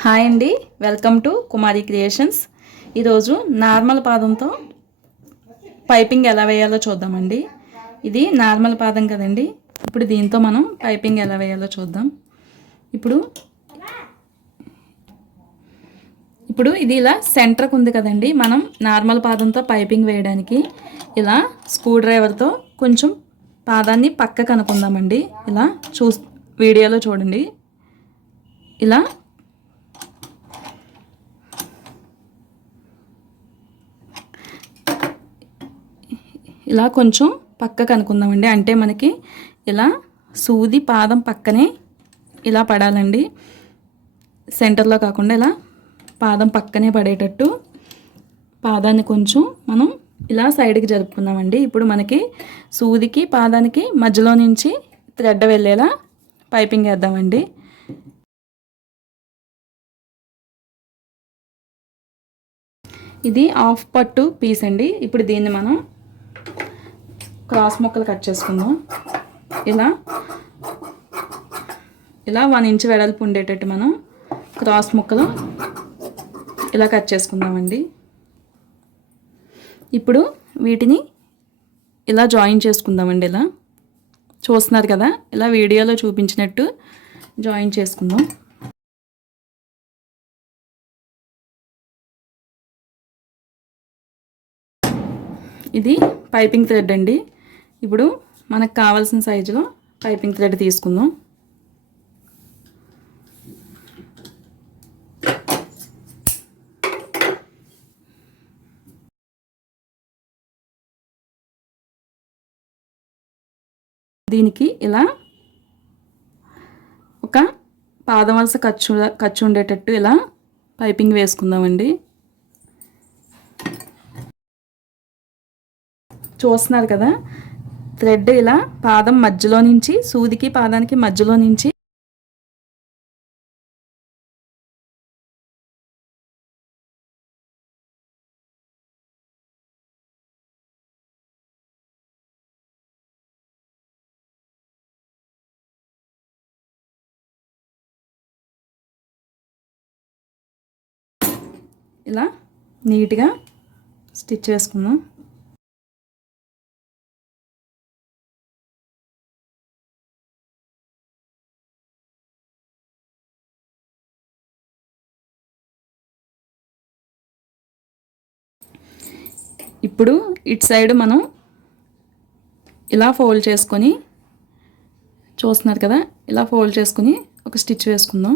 Hi అండి. Welcome to Kumari creations. ఈరోజు normal పాదంతో పైపింగ్ ఎలా వేయాలో చూద్దామండి. ఇది నార్మల్ పాదం కదండి. ఇప్పుడు దీంతో మనం పైపింగ్ ఎలా వేయాలో చూద్దాం. ఇప్పుడు ఇప్పుడు ఇది ఇలా సెంటర్కి ఉంది కదండి. మనం నార్మల్ పాదంతో పైపింగ్ వేయడానికి ఇలా స్క్రూ డ్రైవర్తో కొంచెం పాదాన్ని పక్కకు అనుకుందామండి. ఇలా చూ వీడియోలో చూడండి. ఇలా ఇలా కొంచెం పక్కకు అనుకుందామండి. అంటే మనకి ఇలా సూది పాదం పక్కనే ఇలా పడాలండి. సెంటర్లో కాకుండా ఇలా పాదం పక్కనే పడేటట్టు పాదాన్ని కొంచెం మనం ఇలా సైడ్కి జరుపుకుందామండి. ఇప్పుడు మనకి సూదికి పాదానికి మధ్యలో నుంచి థ్రెడ్ వెళ్ళేలా పైపింగ్ వేద్దామండి. ఇది ఆఫ్ పట్టు పీస్ అండి. ఇప్పుడు దీన్ని మనం క్రాస్ ముక్కలు కట్ చేసుకుందాం. ఇలా. ఇలా వన్ ఇంచ్ వెడల్పు ఉండేటట్టు మనం క్రాస్ ముక్కలు ఇలా కట్ చేసుకుందామండి. ఇప్పుడు వీటిని ఇలా జాయిన్ చేసుకుందామండి ఇలా. చూస్తున్నారు కదా? ఇలా వీడియోలో చూపించినట్టు జాయిన్ చేసుకుందాం. ఇది పైపింగ్ థ్రెడ్ అండి. ఇప్పుడు మనకు కావాల్సిన సైజులో పైపింగ్ థ్రెడ్ తీసుకుందాం. దీనికి ఇలా ఒక పాదం వలస ఖర్చు ఖర్చు ఉండేటట్టు ఇలా పైపింగ్ వేసుకుందామండి. చూస్తున్నారు కదా? థ్రెడ్ ఇలా పాదం మధ్యలో నుంచి సూదికి పాదానికి మధ్యలో నుంచి. ఇలా నీట్గా స్టిచ్ చేసుకుందాం. ఇప్పుడు ఇటు సైడ్ మనం ఇలా ఫోల్డ్ చేసుకొని చూస్తున్నారు కదా ఇలా ఫోల్డ్ చేసుకుని ఒక స్టిచ్ వేసుకుందాం.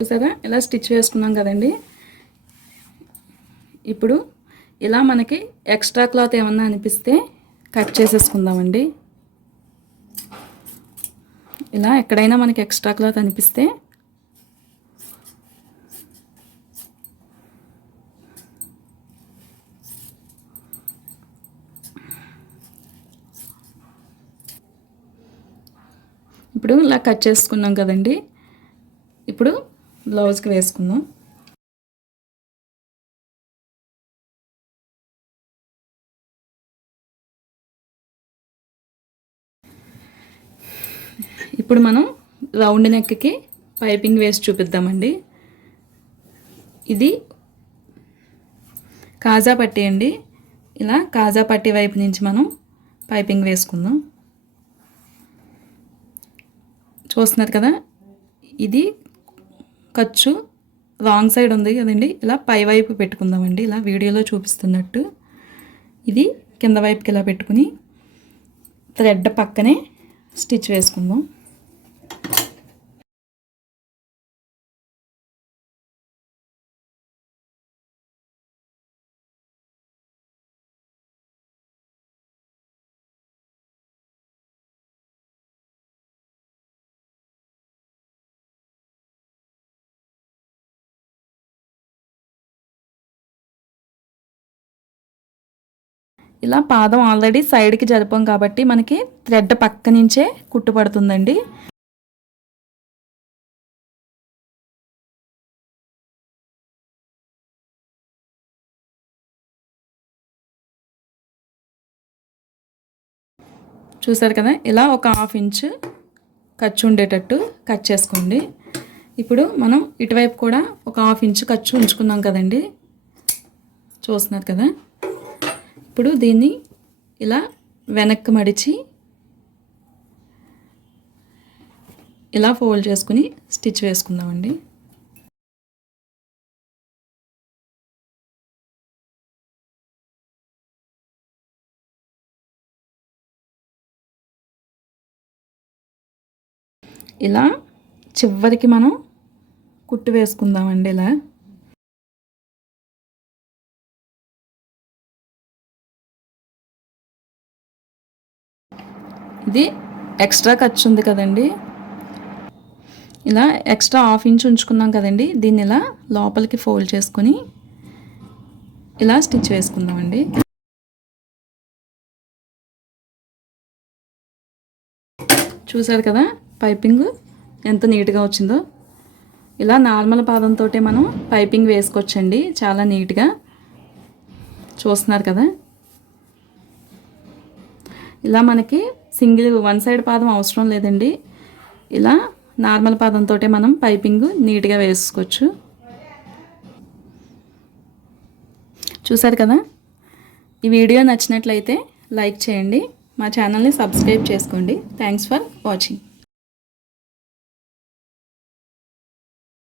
చూసారా? ఇలా స్టిచ్ వేసుకున్నాం కదండి. ఇప్పుడు ఇలా మనకి ఎక్స్ట్రా క్లాత్ ఏమన్నా అనిపిస్తే కట్ చేసేసుకుందామండి. ఇలా ఎక్కడైనా మనకి ఎక్స్ట్రా క్లాత్ అనిపిస్తే ఇప్పుడు ఇలా కట్ చేసుకున్నాం కదండి. ఇప్పుడు బ్లౌజ్కి వేసుకుందాం. ఇప్పుడు మనం రౌండ్ నెక్కి పైపింగ్ వేసి చూపిద్దామండి. ఇది కాజా పట్టి అండి. ఇలా కాజా పట్టి వైపు నుంచి మనం పైపింగ్ వేసుకుందాం. చూస్తున్నారు కదా ఇది ఖర్చు రాంగ్ సైడ్ ఉంది కదండి. ఇలా పై వైపు పెట్టుకుందామండి. ఇలా వీడియోలో చూపిస్తున్నట్టు ఇది కింద వైపుకి ఇలా పెట్టుకుని థ్రెడ్ పక్కనే స్టిచ్ వేసుకుందాం. ఇలా పాదం ఆల్రెడీ సైడ్కి జరిపాం కాబట్టి మనకి థ్రెడ్ పక్క నుంచే కుట్టు పడుతుందండి. చూసారు కదా? ఇలా ఒక హాఫ్ ఇంచ్ ఖర్చు ఉండేటట్టు కట్ చేసుకోండి. ఇప్పుడు మనం ఇటువైపు కూడా ఒక హాఫ్ ఇంచ్ ఖర్చు ఉంచుకున్నాం కదండి? చూస్తున్నారు కదా? ఇప్పుడు దీన్ని ఇలా వెనక్కి మడిచి ఇలా ఫోల్డ్ చేసుకుని స్టిచ్ వేసుకుందామండి. ఇలా చివరికి మనం కుట్టు వేసుకుందామండి ఇలా. ఇది ఎక్స్ట్రా ఖర్చు ఉంది కదండి. ఇలా ఎక్స్ట్రా హాఫ్ ఇంచ్ ఉంచుకున్నాం కదండి. దీన్ని ఇలా లోపలికి ఫోల్డ్ చేసుకొని ఇలా స్టిచ్ వేసుకుందామండి. చూసారు కదా పైపింగ్ ఎంత నీట్గా వచ్చిందో. ఇలా నార్మల్ పాదంతో మనం పైపింగ్ వేసుకోవచ్చండి. చాలా నీట్గా చూస్తున్నారు కదా. ఇలా మనకి సింగిల్ వన్ సైడ్ పాదం అవసరం లేదండి. ఇలా నార్మల్ పాదంతో మనం పైపింగ్ నీట్గా వేసుకోవచ్చు. చూసారు కదా? ఈ వీడియో నచ్చినట్లయితే లైక్ చేయండి. మా ఛానల్ని సబ్స్క్రైబ్ చేసుకోండి. Thanks for watching.